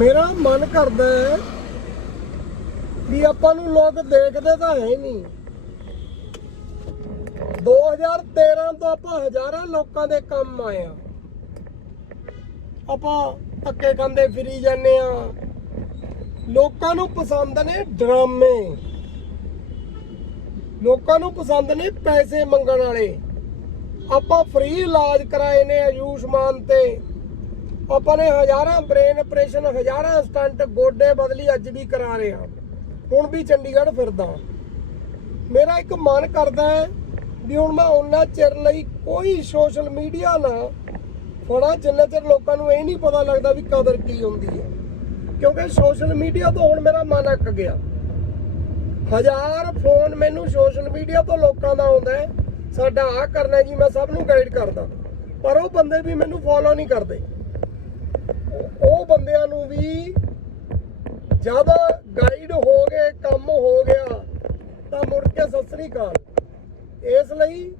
ਮੇਰਾ ਮਨ ਕਰਦਾ ਹੈ ਵੀ ਆਪਾਂ ਨੂੰ ਲੋਕ ਦੇਖਦੇ ਤਾਂ ਹੈ ਹੀ ਨਹੀਂ 2013 ਤੋਂ ਆਪਾਂ ਹਜ਼ਾਰਾਂ ਲੋਕਾਂ ਦੇ ਕੰਮ ਆਏ ਆ ਆਪਾਂ ਧੱਕੇ ਖਾਂਦੇ ਫਿਰੀ ਜਾਂਦੇ ਆ ਲੋਕਾਂ ਨੂੰ ਪਸੰਦ ਨੇ ਡਰਾਮੇ। ਲੋਕਾਂ ਨੂੰ ਪਸੰਦ ਨੇ ਪੈਸੇ ਮੰਗਣ ਵਾਲੇ। ਆਪਾਂ ਫ੍ਰੀ ਇਲਾਜ ਕਰਾਏ ਨੇ ਆਯੂਸ਼ਮਾਨ ਤੇ। ਆਪਾਂ ਨੇ ਹਜ਼ਾਰਾਂ ਬ੍ਰੇਨ ਆਪਰੇਸ਼ਨ ਹਜ਼ਾਰਾਂ ਸਟੰਟ ਗੋਡੇ ਬਦਲੀ ਅੱਜ ਵੀ ਕਰਾ ਰਹੇ ਹਾਂ। ਹੁਣ ਵੀ ਚੰਡੀਗੜ੍ਹ ਫਿਰਦਾ ਮੇਰਾ ਇੱਕ ਮਨ ਕਰਦਾ ਹੈ ਵੀ ਹੁਣ ਮੈਂ ਉਹਨਾਂ ਚਿਰ ਲਈ ਕੋਈ ਸੋਸ਼ਲ ਮੀਡੀਆ ਨਾ ਫੜਾ, ਜਿੰਨਾ ਚਿਰ ਲੋਕਾਂ ਨੂੰ ਇਹ ਨਹੀਂ ਪਤਾ ਲੱਗਦਾ ਵੀ ਕਦਰ ਕੀ ਹੁੰਦੀ ਹੈ। ਕਿਉਂਕਿ ਸੋਸ਼ਲ ਮੀਡੀਆ ਤੋਂ ਹੁਣ ਮੇਰਾ ਮਨ ਅੱਕ ਗਿਆ। ਹਜ਼ਾਰ ਫੋਨ ਮੈਨੂੰ ਸੋਸ਼ਲ ਮੀਡੀਆ ਤੋਂ ਲੋਕਾਂ ਦਾ ਆਉਂਦਾ ਹੈ। ਸਾਡਾ ਆ ਕਰਨਾ ਜੀ, ਮੈਂ ਸਭ ਨੂੰ ਗਾਈਡ ਕਰਦਾ। ਪਰ ਉਹ ਬੰਦੇ ਵੀ ਮੈਨੂੰ ਫੋਲੋ ਨਹੀਂ ਕਰਦੇ। ਉਹ- ਬੰਦਿਆਂ ਨੂੰ ਵੀ ਜਦ ਗਾਈਡ ਹੋ ਗਏ, ਕੰਮ ਹੋ ਗਿਆ, ਤਾਂ ਮੁੜ ਕੇ ਸਤਿ ਸ੍ਰੀ ਅਕਾਲ। ਇਸ ਲਈ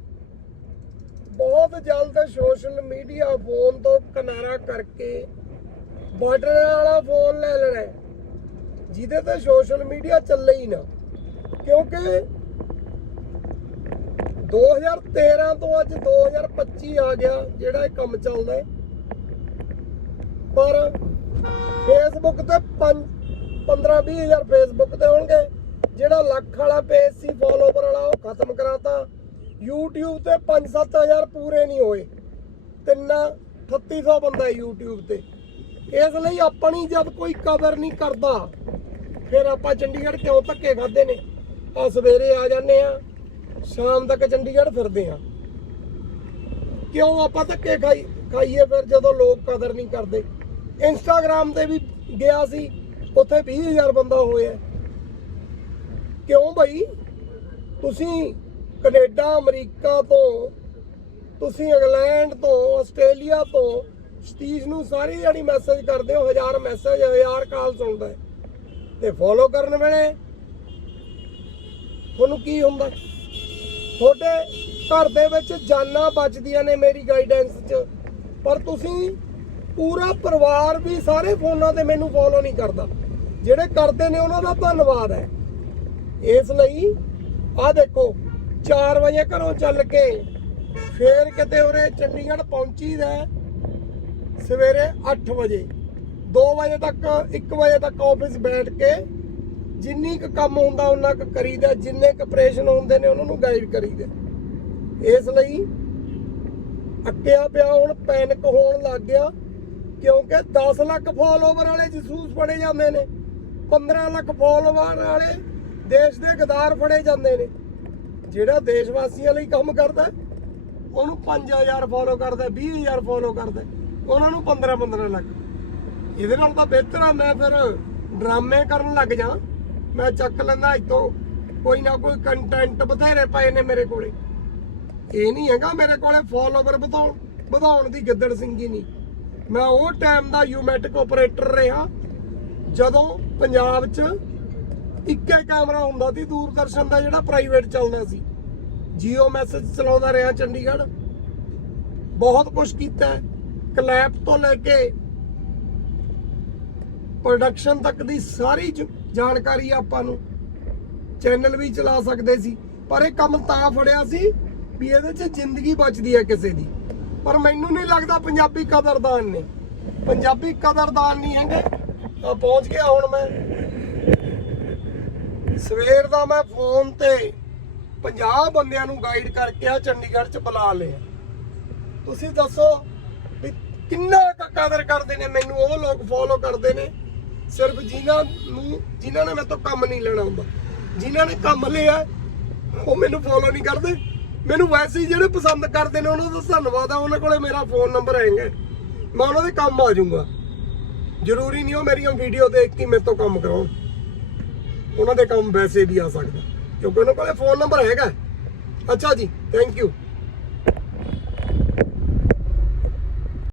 ਬਹੁਤ ਜਲਦ ਸੋਸ਼ਲ ਮੀਡੀਆ ਫੋਨ ਤੋਂ ਕਿਨਾਰਾ ਕਰਕੇ ਬਟਨ ਵਾਲਾ ਫੋਨ ਲੈ ਲੈਣਾ ਜਿਹਦੇ ਤੇ ਸੋਸ਼ਲ ਮੀਡੀਆ ਚੱਲੇ ਹੀ ਨਾ। ਕਿਉਂਕਿ 2013 ਤੋਂ ਅੱਜ 2025 ਆ ਗਿਆ, ਜਿਹੜਾ ਇਹ ਕੰਮ ਚੱਲਦਾ ਹੈ। ਪਰ ਫੇਸਬੁੱਕ ਤੇ 15 20000 ਫੇਸਬੁੱਕ ਤੇ ਹੋਣਗੇ। ਜਿਹੜਾ ਲੱਖ ਵਾਲਾ ਪੇਜ ਸੀ ਫੋਲੋਵਰ ਵਾਲਾ, ਉਹ ਖਤਮ ਕਰਾਤਾ। YouTube ਤੇ 5-7000 ਪੂਰੇ ਨਹੀਂ ਹੋਏ। ਤਿੰਨਾ 3800 ਬੰਦਾ ਹੈ YouTube ਤੇ। ਇਸ ਲਈ ਆਪਣੀ ਜਦ ਕੋਈ ਕਦਰ ਨਹੀਂ ਕਰਦਾ, ਫਿਰ ਆਪਾਂ ਚੰਡੀਗੜ੍ਹ ਕਿਉਂ ਧੱਕੇ ਖਾਦੇ ਨੇ? ਆ ਸਵੇਰੇ ਆ ਜਾਂਦੇ ਆ ਸ਼ਾਮ ਤੱਕ ਚੰਡੀਗੜ੍ਹ ਫਿਰਦੇ ਆ ਕਿਉਂ ਆਪਾਂ ਧੱਕੇ ਖਾਈ ਖਾਈਏ ਫਿਰ ਜਦੋਂ ਲੋਕ ਕਦਰ ਨਹੀਂ ਕਰਦੇ? ਇੰਸਟਾਗ੍ਰam ਤੇ ਵੀ ਗਿਆ ਸੀ, ਉੱਥੇ 20000 ਬੰਦਾ ਹੋਇਆ। ਕਿਉਂ ਭਾਈ ਤੁਸੀਂ ਕੈਨੇਡਾ, ਅਮਰੀਕਾ ਤੋਂ, ਤੁਸੀਂ ਇੰਗਲੈਂਡ ਤੋਂ, ਆਸਟ੍ਰੇਲੀਆ ਤੋਂ ਸਤੀਸ਼ ਨੂੰ ਸਾਰੀ ਜਿਹੜੀ ਮੈਸੇਜ ਕਰਦੇ ਹੋ, ਹਜ਼ਾਰ ਮੈਸੇਜ ਹਜ਼ਾਰ ਕਾਲ ਸੁਣਦਾ ਹੈ। ਤੇ ਫੋਲੋ ਕਰਨ ਵੇਲੇ ਤੁਹਾਨੂੰ ਕੀ ਹੁੰਦਾ? ਤੁਹਾਡੇ ਘਰ ਦੇ ਵਿੱਚ ਜਾਨਾਂ ਬਚਦੀਆਂ ਨੇ ਮੇਰੀ ਗਾਈਡੈਂਸ 'ਚ। ਪਰ ਤੁਸੀਂ ਪੂਰਾ ਪਰਿਵਾਰ ਵੀ ਸਾਰੇ ਫੋਨਾਂ ਤੇ ਮੈਨੂੰ ਫੋਲੋ ਨਹੀਂ ਕਰਦਾ। ਜਿਹੜੇ ਕਰਦੇ ਨੇ ਉਹਨਾਂ ਦਾ ਧੰਨਵਾਦ ਹੈ। ਇਸ ਲਈ ਆਹ ਦੇਖੋ 4 ਵਜੇ ਘਰੋਂ ਚੱਲ ਕੇ ਫੇਰ ਕਿਤੇ ਉਰੇ ਚੰਡੀਗੜ੍ਹ ਪਹੁੰਚੀਦਾ ਹੈ ਸਵੇਰੇ 8 ਵਜੇ। 2 ਵਜੇ ਤੱਕ 1 ਵਜੇ ਤੱਕ ਆਫਿਸ ਬੈਠ ਕੇ ਜਿੰਨੀ ਕੁ ਕੰਮ ਹੁੰਦਾ ਉਹਨਾਂ ਕੁ ਕਰੀਦਾ, ਜਿੰਨੇ ਕੁ ਆਪਰੇਸ਼ਨ ਹੁੰਦੇ ਨੇ ਉਹਨਾਂ ਨੂੰ ਗਾਈਡ ਕਰੀਦਾ। ਇਸ ਲਈ ਅੱਕਿਆ ਪਿਆ, ਹੁਣ ਪੈਨਿਕ ਹੋਣ ਲੱਗ ਗਿਆ। ਕਿਉਂਕਿ 10 ਲੱਖ ਫਾਲੋਵਰ ਵਾਲੇ ਜਸੂਸ ਫੜੇ ਜਾਂਦੇ ਨੇ 15 ਲੱਖ ਫਾਲੋਵਰ ਵਾਲੇ ਦੇਸ਼ ਦੇ ਗਦਾਰ ਫੜੇ ਜਾਂਦੇ ਨੇ। ਜਿਹੜਾ ਦੇਸ਼ ਵਾਸੀਆਂ ਲਈ ਕੰਮ ਕਰਦਾ ਹੈ, ਉਹਨੂੰ 5000 ਫੋਲੋ ਕਰਦਾ 20000 ਫੋਲੋ ਕਰਦਾ ਉਹਨਾਂ ਨੂੰ 15 15 ਲੱਖ। ਇਹਦੇ ਨਾਲ ਤਾਂ ਬਿਹਤਰ ਆ ਮੈਂ ਫਿਰ ਡਰਾਮੇ ਕਰਨ ਲੱਗ ਜਾ ਮੈਂ ਚੱਕ ਲੈਂਦਾ ਇੱਥੋਂ ਕੋਈ ਨਾ ਕੋਈ ਕੰਟੈਂਟ ਬਥੇਰੇ ਪਏ ਨੇ ਮੇਰੇ ਕੋਲੇ। ਇਹ ਨਹੀਂ ਹੈਗਾ ਮੇਰੇ ਕੋਲੇ ਫਾਲੋਵਰ ਵਧਾਉਣ ਵਧਾਉਣ ਦੀ ਗਿੱਦੜ ਸਿੰਘੀ ਨਹੀਂ। ਮੈਂ ਉਹ ਟਾਈਮ ਦਾ ਯੂਮੈਟਿਕ ਆਪਰੇਟਰ ਰਿਹਾ, ਜਦੋਂ ਪੰਜਾਬ 'ਚ ਇੱਕੇ ਕੈਮਰਾ ਹੁੰਦਾ ਸੀ, ਦੂਰਦਰਸ਼ਨ ਦਾ ਜਿਹੜਾ ਪ੍ਰਾਈਵੇਟ ਚੱਲਦਾ ਸੀ। ਜੀਓ ਮੈਸੇਜ ਚਲਾਉਂਦਾ ਰਿਹਾ ਚੰਡੀਗੜ੍ਹ। ਬਹੁਤ ਕੁਝ ਕੀਤਾ ਕਲੈਪ ਤੋਂ ਲੈ ਕੇ ਪ੍ਰੋਡਕਸ਼ਨ ਤੱਕ ਦੀ ਸਾਰੀ ਜਾਣਕਾਰੀ ਆਪਾਂ ਨੂੰ ਚੈਨਲ ਵੀ ਚਲਾ ਸਕਦੇ ਸੀ। ਪਰ ਇਹ ਕੰਮ ਤਾਂ ਫੜਿਆ ਸੀ ਵੀ ਇਹਦੇ 'ਚ ਜ਼ਿੰਦਗੀ ਬਚਦੀ ਹੈ ਕਿਸੇ ਦੀ। ਪਰ ਮੈਨੂੰ ਨਹੀਂ ਲੱਗਦਾ ਪੰਜਾਬੀ ਕਦਰਦਾਨ ਨੇ। ਪੰਜਾਬੀ ਕਦਰਦਾਨ ਨਹੀਂ ਹੈਗੇ। ਆ ਪਹੁੰਚ ਗਿਆ ਹੁਣ ਮੈਂ। ਸਵੇਰ ਦਾ ਮੈਂ ਫੋਨ ਤੇ 50 ਬੰਦਿਆਂ ਨੂੰ ਗਾਈਡ ਕਰਕੇ ਆ ਚੰਡੀਗੜ੍ਹ 'ਚ ਬੁਲਾ ਲਿਆ। ਤੁਸੀਂ ਦੱਸੋ ਵੀ ਕਿੰਨਾ ਕੁ ਕਦਰ ਕਰਦੇ ਨੇ ਮੈਨੂੰ? ਉਹ ਲੋਕ ਫੋਲੋ ਕਰਦੇ ਨੇ। ਸਿਰਫ ਜਿਨ੍ਹਾਂ ਨੂੰ, ਜਿਨ੍ਹਾਂ ਨੇ ਮੇਰੇ ਤੋਂ ਕੰਮ ਨਹੀਂ ਲੈਣਾ ਹੁੰਦਾ। ਜਿਨ੍ਹਾਂ ਨੇ ਕੰਮ ਲਿਆ, ਉਹ ਮੈਨੂੰ ਫੋਲੋ ਨਹੀਂ ਕਰਦੇ। ਮੈਨੂੰ ਵੈਸੇ ਹੀ ਜਿਹੜੇ ਪਸੰਦ ਕਰਦੇ ਨੇ, ਉਹਨਾਂ ਦਾ ਧੰਨਵਾਦ ਆ। ਉਹਨਾਂ ਕੋਲੇ ਮੇਰਾ ਫੋਨ ਨੰਬਰ ਹੈਗਾ। ਮੈਂ ਉਹਨਾਂ ਦੇ ਕੰਮ ਆ ਜਾਊਂਗਾ। ਜ਼ਰੂਰੀ ਨਹੀਂ ਉਹ ਮੇਰੀਆਂ ਵੀਡੀਓ ਦੇਖ ਕੇ ਮੇਰੇ ਤੋਂ ਕੰਮ ਕਰਾਉਣ। ਉਹਨਾਂ ਦੇ ਕੰਮ ਵੈਸੇ ਵੀ ਆ ਸਕਦਾ। ਕਿਉਂਕਿ ਉਹਨਾਂ ਕੋਲੇ ਫੋਨ ਨੰਬਰ ਹੈਗਾ। ਅੱਛਾ ਜੀ ਥੈਂਕ ਯੂ